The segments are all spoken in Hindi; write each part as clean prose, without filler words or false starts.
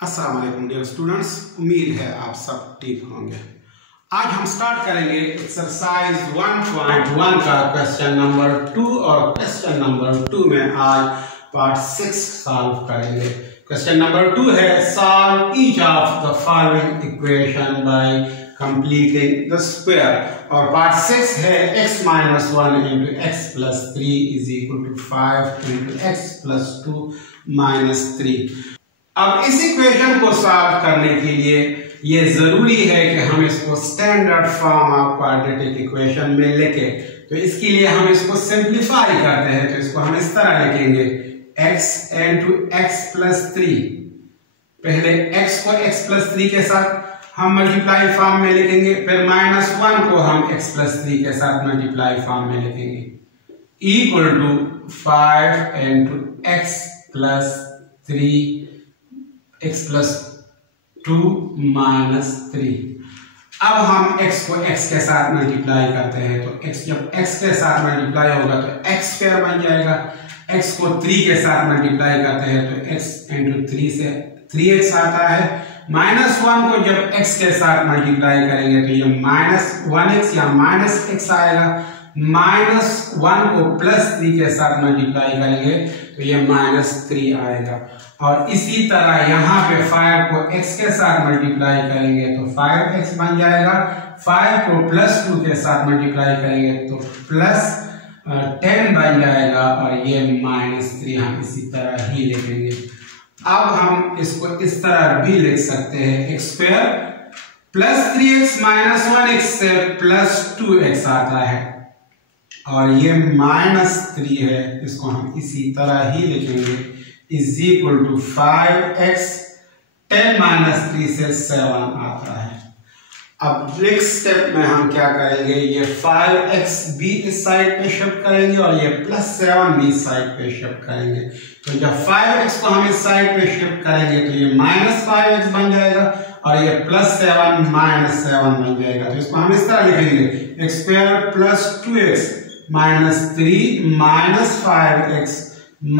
अस्सलाम वालेकुम डियर स्टूडेंट्स, उम्मीद है आप सब ठीक होंगे। आज हम स्टार्ट करेंगे एक्सरसाइज 1.1 का क्वेश्चन नंबर 2 और क्वेश्चन नंबर 2 में आज पार्ट 6 सॉल्व करेंगे। क्वेश्चन नंबर 2 है solve each of the following equation by completing the square और पार्ट 6 है x - 1 into x plus 3 is equal to 5 into x plus 2 minus 3। अब इस इक्वेशन को सॉल्व करने के लिए ये जरूरी है कि हम इसको standard form of quadratic equation में लेके, तो इसके लिए हम इसको सिंप्लीफाई करते हैं। तो इसको हम इस तरह लिखेंगे x into x plus 3। पहले x को x plus 3 के साथ हम मल्टीप्लाई फॉर्म में लिखेंगे, फिर -1 को हम x plus 3 के साथ मल्टीप्लाई फॉर्म में लिखेंगे, equal to 5 into x plus 3 x plus 2 minus 3। अब हम x को x के साथ मल्टीप्लाई करते हैं, तो x जब x के साथ मल्टीप्लाई होगा तो x स्क्वायर बन जाएगा। x को 3 के साथ मल्टीप्लाई करते हैं तो x into 3 से 3x आता है। -1 को जब x के साथ मल्टीप्लाई करेंगे तो ये -1x या -x आएगा। -1 को +3 के साथ मल्टीप्लाई करेंगे तो ये -3 आएगा। और इसी तरह यहाँ पे 5 को x के साथ मल्टीप्लाई करेंगे तो 5x बन जाएगा। 5 को +2 के साथ मल्टीप्लाई करेंगे तो +10 बन जाएगा और ये -3 हम इसी तरह ही लिखेंगे। अब हम इसको इस तरह भी लिख सकते हैं, x square plus 3x minus 1x से +2x आता है और ये -3 है, इसको हम इसी तरह ही लिखेंगे, इज इक्वल टू 5x 10 - 3 से 7 आता है। अब नेक्स्ट स्टेप में हम क्या करेंगे, ये 5x भी इस साइड पे शिफ्ट करेंगे और ये +7 भी इस साइड पे शिफ्ट करेंगे। तो जब 5x को हम इस साइड पे शिफ्ट करेंगे तो ये -5x बन जाएगा और ये +7 -7 बन जाएगा। तो इसको हम इस तरह लिखेंगे, x square plus 2x minus 3 minus 5x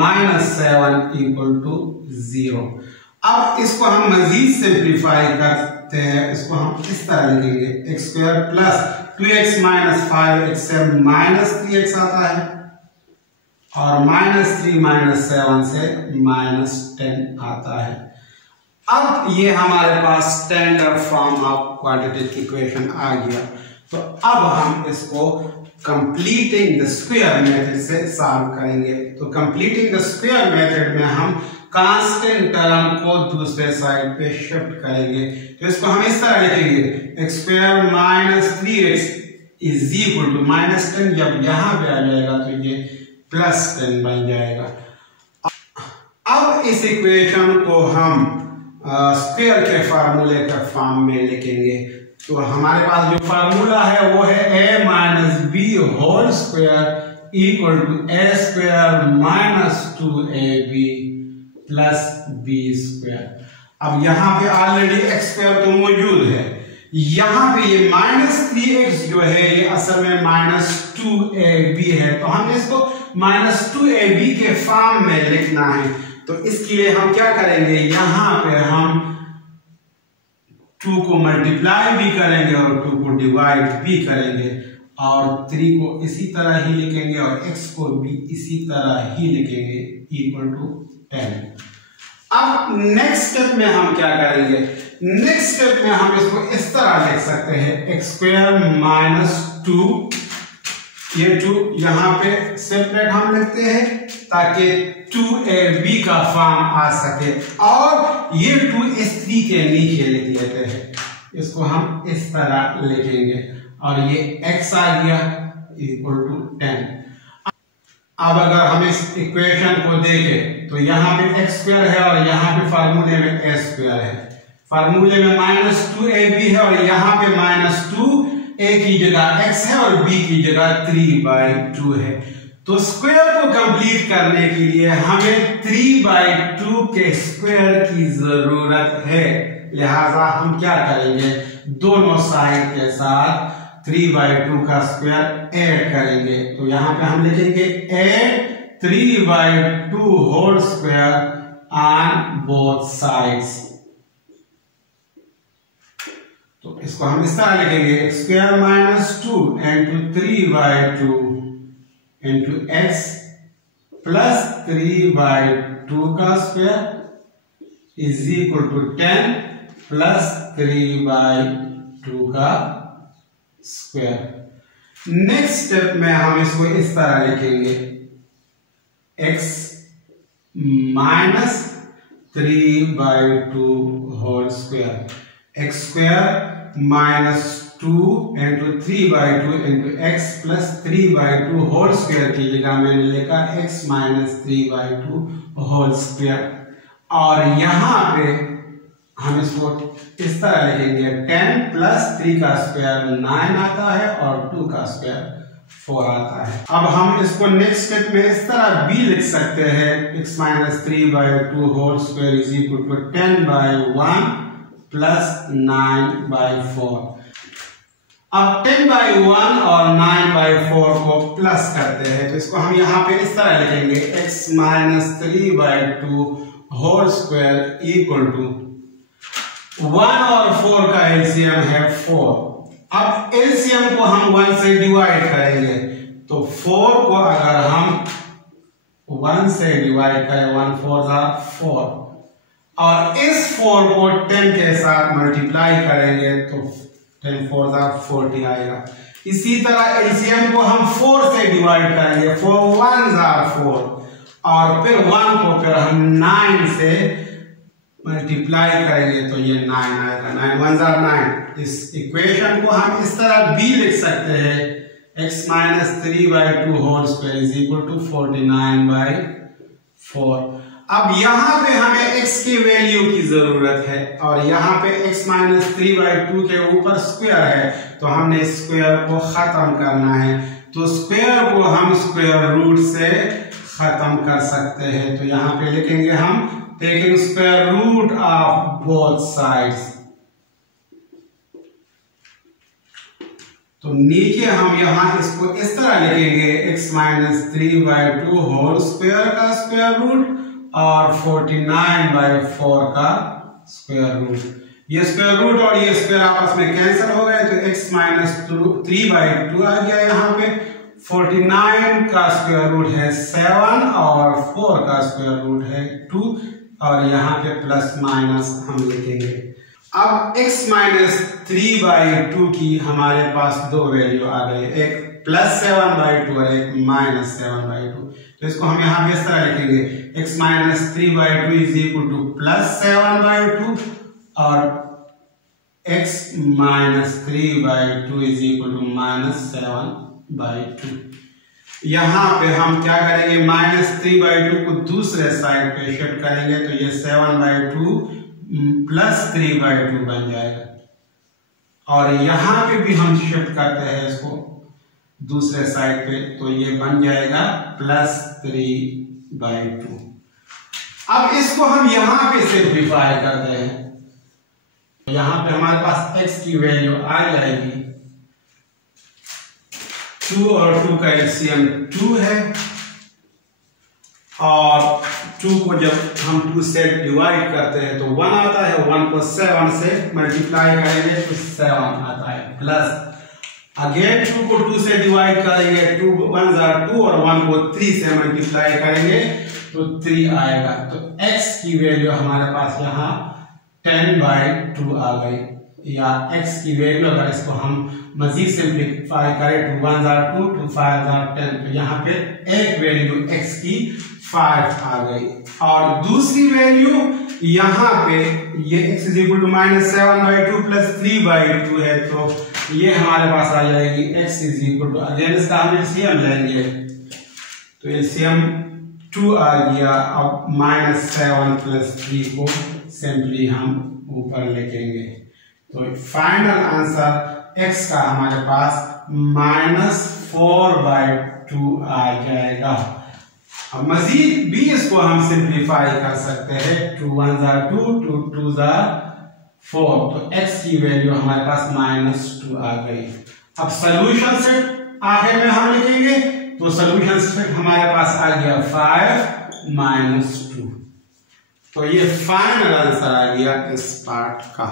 minus 7 equal to 0। अब इसको हम मजीद सिंप्लीफाई करते हैं, इसको हम इस तरह लिखेंगे, x square plus 2x minus 5x से -3x आता है और -3 - 7 से -10 आता है। अब ये हमारे पास standard form of quadratic equation आ गया। तो अब हम इसको कंप्लीटिंग द स्क्वायर मेथड से सॉल्व करेंगे। तो कंप्लीटिंग द स्क्वायर मेथड में हम कांस्टेंट टर्म को दूसरे साइड पे शिफ्ट करेंगे। तो इसको हम इस तरह लिखेंगे, x square minus 3x is equal to -10। जब यहां पे आ जाएगा तो ये +10 बन जाएगा। अब इस इक्वेशन को हम स्क्वायर के फार्मूले के फॉर्म में लिखेंगे। तो हमारे पास जो फार्मूला है वो है a - b whole square equal to a square minus 2ab plus b square. अब यहाँ पे ऑलरेडी x स्क्वायर तो मौजूद है, यहाँ पे ये -3x जो है ये असल में -2ab है, तो हम इसको -2ab के फॉर्म में लिखना है। तो इसके लिए हम क्या करेंगे, यहाँ पे हम 2 को मल्टीप्लाई भी करेंगे और 2 को डिवाइड भी करेंगे और 3 को इसी तरह ही लिखेंगे और x को भी इसी तरह ही लिखेंगे, इक्वल टू 10। अब नेक्स्ट स्टेप में हम क्या करेंगे, नेक्स्ट स्टेप में हम इसको इस तरह लिख सकते हैं, x स्क्वायर माइनस 2, ये 2 यहाँ पे सेपरेट हम लिखते हैं ताकि 2ab का फॉर्म आ सके और ये 2 इस 3 के नीचे लिख लेते हैं, इसको हम इस तरह लिखेंगे और ये x आ गया इक्वल टू 10। अब अगर हम इस इक्वेशन को देखें तो यहाँ पे x स्क्वायर है और यहाँ पे फार्मूले में a स्क्वायर है, फार्मूले में -2ab है और यहाँ पे -2, a की जगह x है और b की जगह 3/2 है। तो स्क्वायर को कंप्लीट करने के लिए हमें 3/2 के स्क्वायर की जरूरत है, लिहाजा हम क्या करेंगे, दोनों साइड के साथ 3/2 का स्क्वायर ऐड करेंगे। तो यहाँ पे हम लिखेंगे add 3/2 whole square on both sides. इसको हम इस तरह लिखेंगे X square minus 2 into 3/2 into X plus 3/2 का square is equal to 10 plus 3/2 का स्क्वायर। नेक्स्ट स्टेप में हम इसको इस तरह लिखेंगे x minus 3/2 whole square X square minus 2 into 3/2 into X plus 3/2 whole square की जगह मैंने लिखा x माइनस 3/2 होल स्क्वायर। और यहाँ पे हम इसको इस तरह लिखेंगे 10 प्लस 3 का स्क्वायर 9 आता है और 2 का स्क्वायर 4 आता है। अब हम इसको नेक्स्ट स्टेप में इस तरह भी लिख सकते हैं x minus 3/2 whole square is equal to 10/1 plus 9/4। अब 10/1 और 9/4 को प्लस करते हैं तो इसको हम यहाँ पे इस तरह लिखेंगे x minus 3/2 whole square equal to 1 और 4 का एलसीएम है 4। अब एलसीएम को हम 1 से डिवाइड करेंगे तो 4 को अगर हम 1 से डिवाइड करें 1 4 4 और इस 4 को 10 के साथ मल्टीप्लाई करेंगे तो 10 4 40 आएगा। इसी तरह एलसीएम को हम 4 से डिवाइड करेंगे 4 1 4 और फिर 1 को फिर हम 9 से मल्टीप्लाई करेंगे तो ये 9 आएगा। 9 1 9। इस इक्वेशन को हम इस तरह भी लिख सकते हैं x minus 3/2 whole square is equal to 49/4। अब यहाँ पे हमें x की वैल्यू की जरूरत है और यहाँ पे x माइनस 3/2 के ऊपर स्क्वायर है तो हमने स्क्वायर को खत्म करना है तो स्क्वायर को हम स्क्वायर रूट से खत्म कर सकते हैं। तो यहाँ पे लिखेंगे हम taking square root of both sides. तो नीचे हम यहाँ इसको इस तरह लिखेंगे x माइनस 3/2 होल स्क्वायर का स्क्वायर रूट और 49/4 का स्क्वायर रूट। ये स्क्वायर रूट और ये स्क्वायर आपस में कैंसिल हो गए तो x माइनस 3/2 आ गया। यहाँ पे 49 का स्क्वायर रूट है 7 और 4 का स्क्वायर रूट है 2 और यहाँ पे प्लस माइनस हम लिखेंगे। अब x माइनस 3/2 की हमारे पास दो वैल्यू आ गई, एक प्लस 7/2 और एक माइनस 7/2। तो इसको हम यहाँ पे इस तरह लिखेंगे x minus 3/2 is equal to plus 7/2 और x minus 3/2 is equal to minus 7/2। यहाँ पे हम क्या करेंगे माइनस 3/2 को दूसरे साइड पे शिफ्ट करेंगे तो ये 7/2 प्लस 3/2 बन जाएगा और यहाँ पे भी हम शिफ्ट करते हैं इसको दूसरे साइड पे तो ये बन जाएगा प्लस 3/2। अब इसको हम यहाँ पे सिंप्लीफाई करते हैं। यहाँ पे हमारे पास x की वैल्यू आ जाएगी 2 और 2 का एलसीएम 2 है और 2 को जब हम 2 से डिवाइड करते हैं तो 1 आता है, 1 को 7 से मल्टीप्लाई करेंगे तो 7 आता है प्लस अगेन 2 को 2 से डिवाइड करेंगे 2 1 2 और 1 को 3 से मल्टीप्लाई करेंगे तो 3 आएगा। तो x की वैल्यू हमारे पास यहाँ 10/2 आ गई या x की वैल्यू अगर इसको हम मजीद सिंप्लीफाई करें 2 1 2 2 5 10 तो यहाँ पे एक वैल्यू x की 5 आ गई और दूसरी वैल्यू यहाँ पे ये x is equal to minus 7/2 plus 3/2 है तो ये हमारे पास आ जाएगी x is equal to again इसका हम एलसीएम लेंगे तो एलसीएम 2 आ गया। अब माइनस 7 प्लस 3 को सिंपली हम ऊपर लिखेंगे तो फाइनल आंसर x का हमारे पास माइनस 4/2 आ जाएगा। अब मजीद भी इसको हम सिंप्लीफाई कर सकते हैं 2 1 2 2 2 4 तो x की वैल्यू हमारे पास -2 आ गई। अब सोल्यूशन सेट आखिर में हम लिखेंगे तो सोल्यूशन सेट हमारे पास आ गया 5 -2 तो ये फाइनल आंसर आ गया इस पार्ट का।